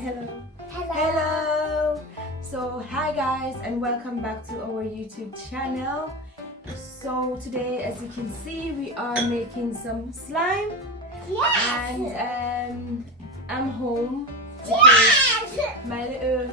Hello. Hello. Hello. So hi guys and welcome back to our YouTube channel. So today, as you can see, we are making some slime. Yes. And I'm home because Yes. my little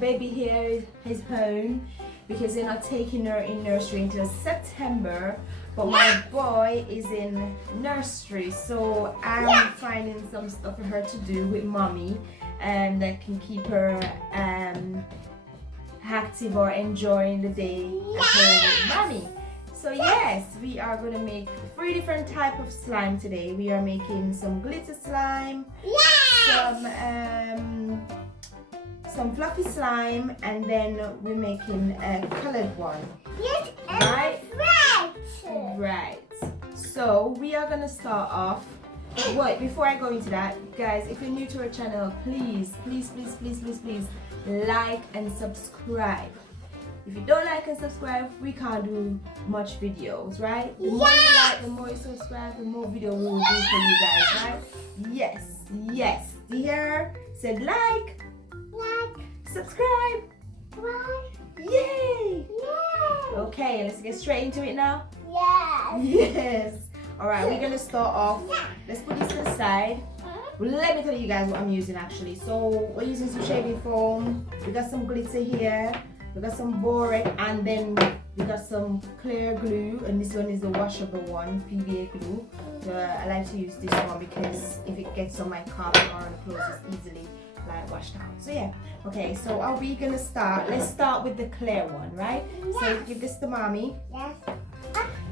baby here is home because they're not taking her in nursery until September. But my boy is in nursery, so I'm finding some stuff for her to do with mommy that can keep her active or enjoying the day at home with mommy. So yes, we are going to make 3 different types of slime today. We are making some glitter slime, some fluffy slime, and then we're making a colored one. Yes. Right? Right. Right. So we are gonna start off. Wait, before I go into that, guys, if you're new to our channel, please like and subscribe. If you don't like and subscribe, we can't do much videos, right? The more you like, the more you subscribe, the more video we will do for you guys, right? Yes. Dear, said like, subscribe. Right. Yay! Yes. Okay, let's get straight into it now. Yes. Yes. All right, we're gonna start off. Let's put this to the side. Let me tell you guys what I'm using actually. So we're using some shaving foam. We got some glitter here. We got some borax, and then we got some clear glue. And this one is the washable one, PVA glue. I like to use this one because if it gets on my carpet or on the clothes, it's easily like washed out. So yeah. Okay. So are we gonna start? Let's start with the clear one, right? So give this to mommy. Yes.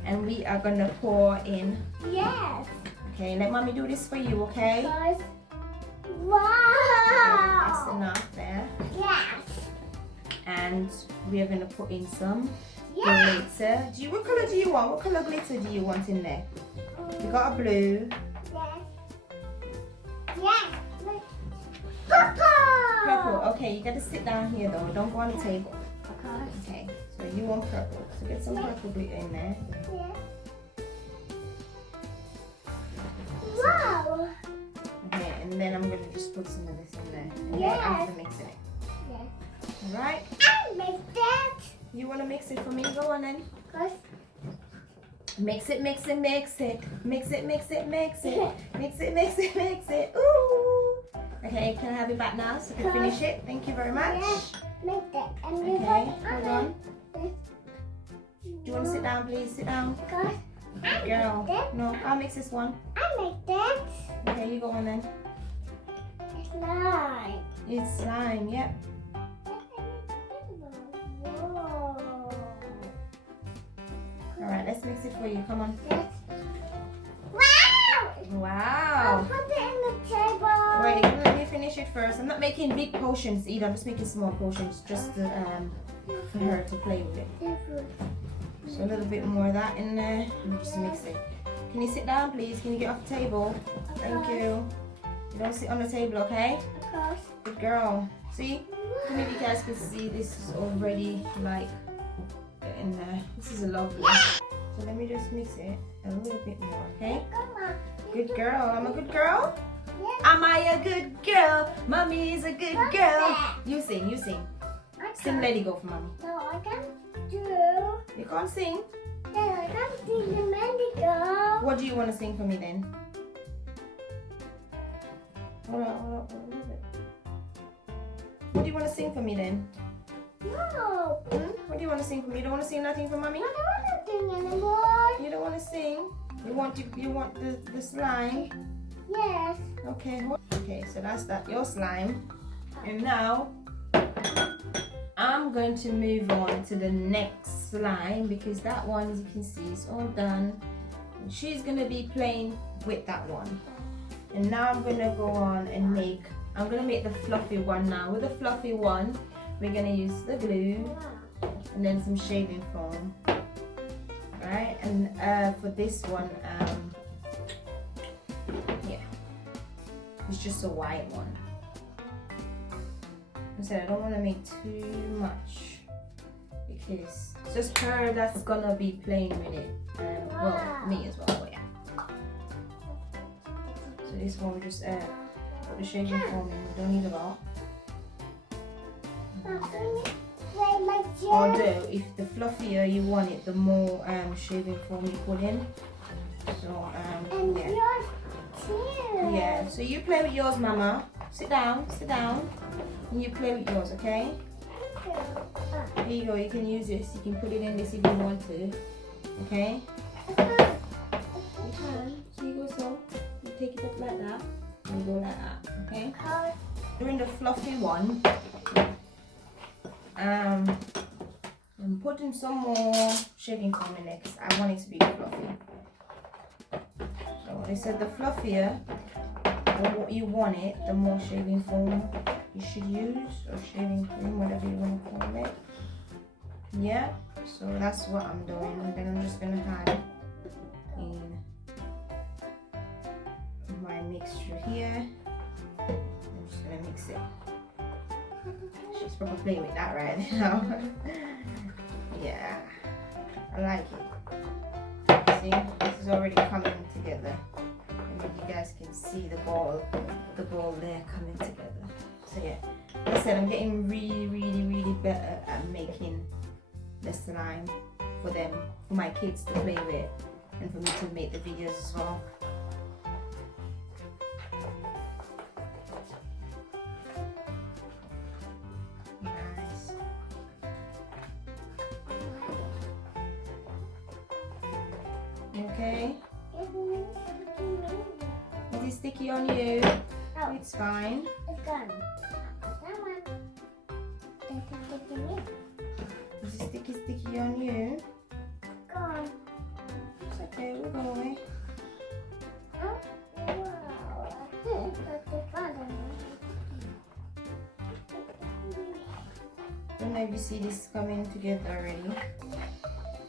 And we are gonna pour in. Yes. Okay, let mommy do this for you, okay? Yes. Okay, Wow. that's enough there. Yes. And we are gonna put in some Yes. glitter. What color do you want? What color glitter do you want in there? We got a blue. Yes. Yes. Purple. Purple. Okay, you gotta sit down here though. Don't go on the table. Okay, so you want purple. So get some purple glitter in there. Yes. Wow. Okay, and then I'm gonna just put some of this in there. And Yes. then after mixing it. Yes. Alright? I make that. You wanna mix it for me? Go on then. Cause Mix it. Mix it. Mix it. Ooh. Okay, can I have it back now so I can finish it? Thank you very much. yes, make that. And Okay, hold on. Yes. Do you want to sit down, please? Sit down. Cause I Girl. make that. No, I'll mix this one. I make that. Okay, you go on then. It's slime. It's slime, yep. Whoa. Alright, let's mix it for you. Come on. Yes. Wow. I'll Wow. put it in the table. Wait, let me finish it first. I'm not making big potions either. I'm just making small potions just to, for her to play with it. So a little bit more of that in there and just mix it. Can you sit down, please? Can you get off the table? Thank you. You don't sit on the table, okay? Of course. Good girl. See? So maybe you guys can see this is already like in there. This is a lovely. So let me just mix it a little bit more, okay? Good girl. I'm a good girl? Yes. Am I a good girl? Mommy is a good girl. that? You sing, you sing. I Sing can't. Let It Go for mommy. No, I can't do. You can't sing? No, I can't do the medical. What do you want to sing for me then? Hold on. What do you want to sing for me then? No. What do you want to sing for me? You don't want to sing nothing for mommy? I don't want to sing anymore. You don't want to sing? You want the slime? Yes. Okay. Okay, so that's that. Your slime. And now I'm going to move on to the next slime because that one, as you can see, is all done. And she's going to be playing with that one. And now I'm going to go on and make the fluffy one now. With the fluffy one, we're going to use the glue and then some shaving foam. Right? And for this one, yeah, it's just a white one. I said I don't want to make too much because it's just her that's gonna be playing with it. Well, me as well, but yeah. So this one we just put the shaving foam in. We don't need a lot. Although if the fluffier you want it, the more shaving foam you put in. So And yeah. yours too. Yeah, so you play with yours, Mama. Sit down, and you play with yours, okay? Here you go, you can use this, you can put it in this if you want to, okay? You can, so you go so, you take it up like that, and you go like that, okay? Doing the fluffy one, I'm putting some more shaving foam in it because I want it to be fluffy. So they said the fluffier you want it, the more shaving foam you should use, or shaving cream, whatever you want to call it. Yeah, so that's what I'm doing, and then I'm just gonna add in my mixture here. I'm just gonna mix it. She's probably playing with that right now. Yeah, I like it. See, this is already coming together. You guys can see the ball there coming together. So yeah, like I said, I'm getting really better at making the slime for them, for my kids to play with, and for me to make the videos as well. Nice. Okay. Is it sticky on you? Oh. It's fine. It's gone. That one. It's sticky. Is it sticky on you? Gone. It's okay, we'll go away. Oh, wow. That's the bottom. I don't know if you see this coming together already.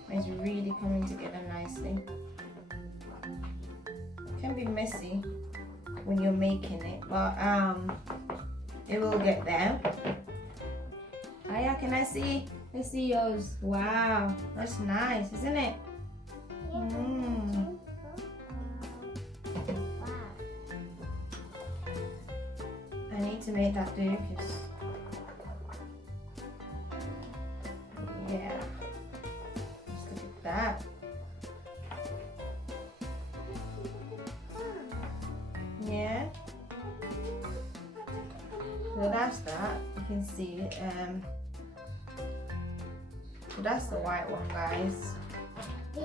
It's really coming together nicely. It can be messy when you're making it, but it will get there. Arya, can I see? Let's see yours. Wow, that's nice, isn't it? Mm. I need to make that do, because yeah, just look at that. Yeah. So that's that. You can see. So that's the white one, guys.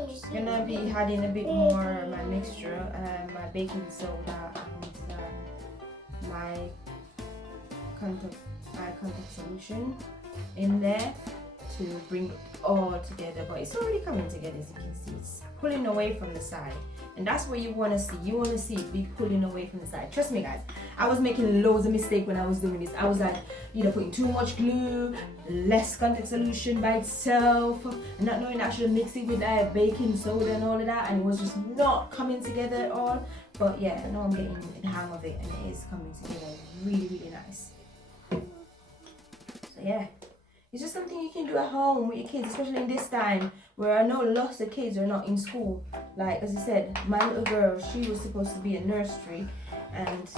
Just gonna be adding a bit more of my mixture, my baking soda and my contact solution in there to bring it all together. But it's already coming together, as you can see. It's pulling away from the side. And that's what you want to see. You want to see it be pulling away from the side. Trust me, guys. I was making loads of mistakes when I was doing this. I was like, putting too much glue, less contact solution by itself, and not knowing I should mix it with baking soda and all of that. And it was just not coming together at all. But yeah, now I'm getting the hang of it, and it is coming together really nice. So yeah. It's just something you can do at home with your kids, especially in this time where I know lots of kids are not in school. Like, as I said, my little girl, she was supposed to be in nursery, and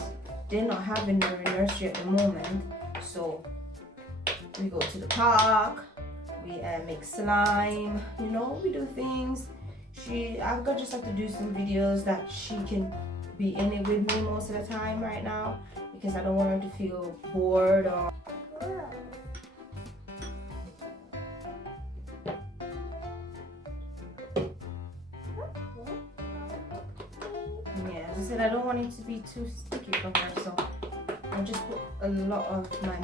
they're not having her in nursery at the moment. So we go to the park, we make slime, we do things. I've got just have to do some videos that she can be in it with me most of the time right now, because I don't want her to feel bored or I don't want it to be too sticky for her, so I just put a lot of my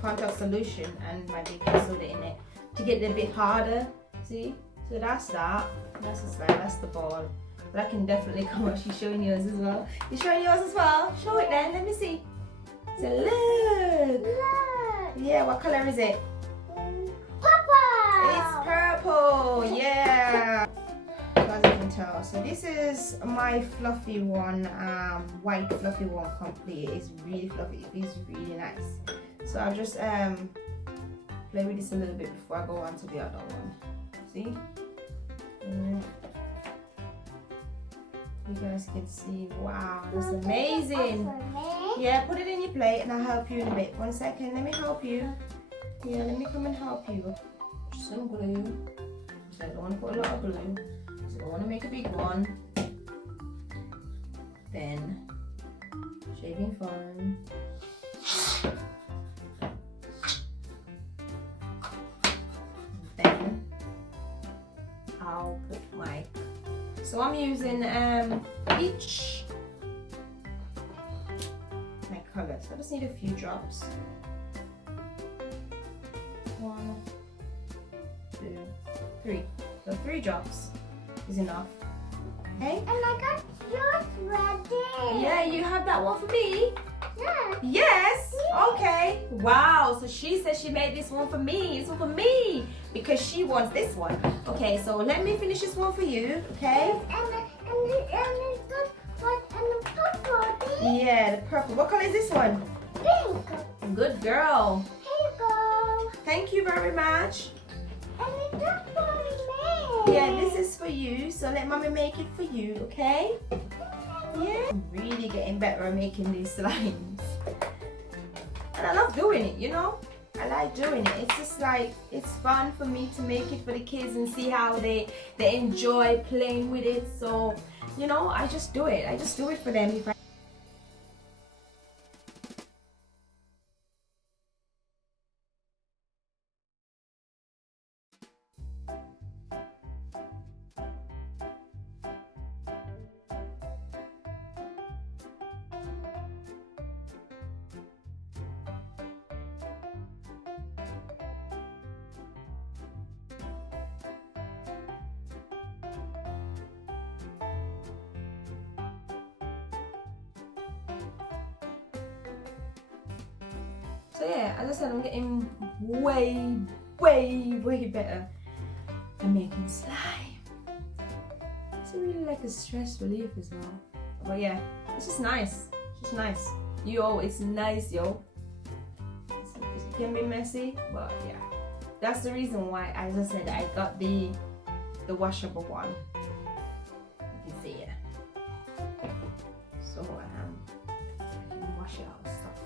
contact solution and my baking soda in it to get it a bit harder. See, so that's that. That's the slide. That's the ball. But I can definitely come up. She's showing yours as well. You're showing yours as well. Show it then. Let me see. So look. Yeah. What color is it? Purple. It's purple. Yeah. As you can tell, so this is my fluffy one, white fluffy one complete. It's really fluffy, it feels really nice. So I'll just play with this a little bit before I go on to the other one. See? You guys can see. Wow, that's amazing. For me. Yeah, put it in your plate and I'll help you in a bit. 1 second, let me help you. Yeah, let me come and help you. Some glue. So I don't want to put a lot of glue. So I don't want to make a big one. Then shaving foam. Then I'll put my. So I'm using peach. My colors. I just need a few drops. 1, 2, 3. So 3 drops is enough. Okay? And I got yours ready. Yeah, you have that one for me? Yeah. Yes. Okay. Wow. So she said she made this one for me. It's one for me because she wants this one. Okay. So let me finish this one for you. Okay. And it got what and the purple. Yeah, the purple. What color is this one? Pink. Good girl. Here you go. Thank you very much. And it got for me. Yeah, this is for you. So let mommy make it for you. Okay. Yeah. I'm really getting better at making these slimes. And I love doing it, you know? I like doing it. It's just like, it's fun for me to make it for the kids and see how they enjoy playing with it. So, you know, I just do it. I just do it for them. If I So yeah, as I said, I'm getting way better at making slime. It's really like a stress relief as well. But yeah, it's just nice. It's just nice. Yo, it's nice, yo. It can be messy, but yeah. That's the reason why, as I said, I got the washable one. You can see it. So I can wash it out and stuff.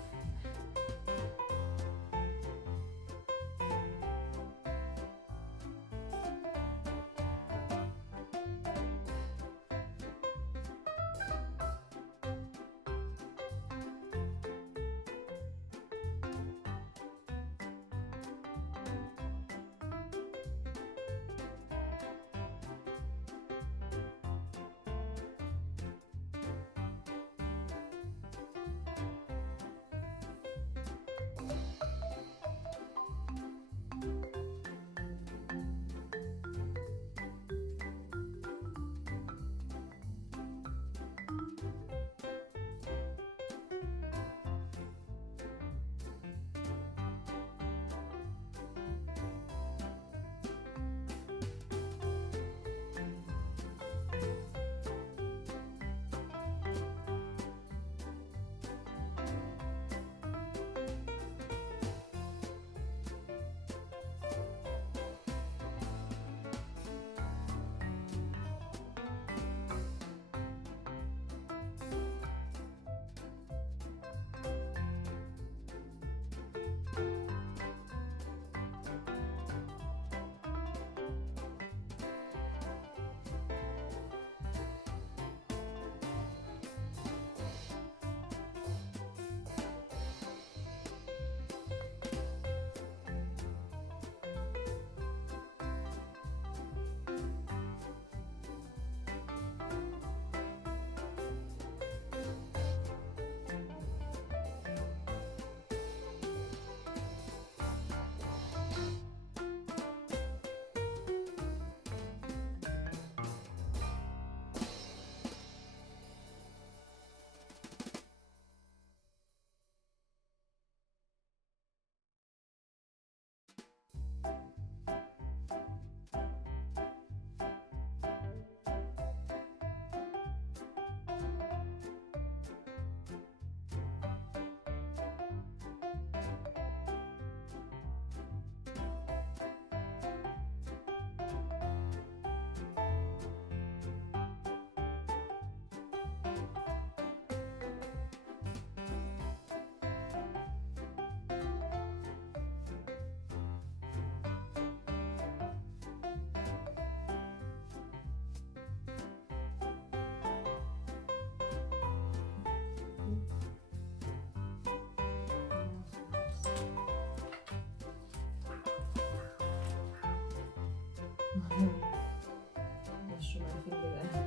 Let's show my finger there.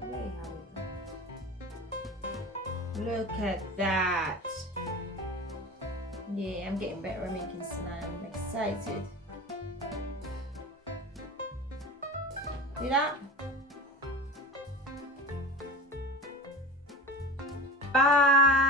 There you have it. Look at that. Yeah, I'm getting better at making slime. I'm excited. See that? Bye.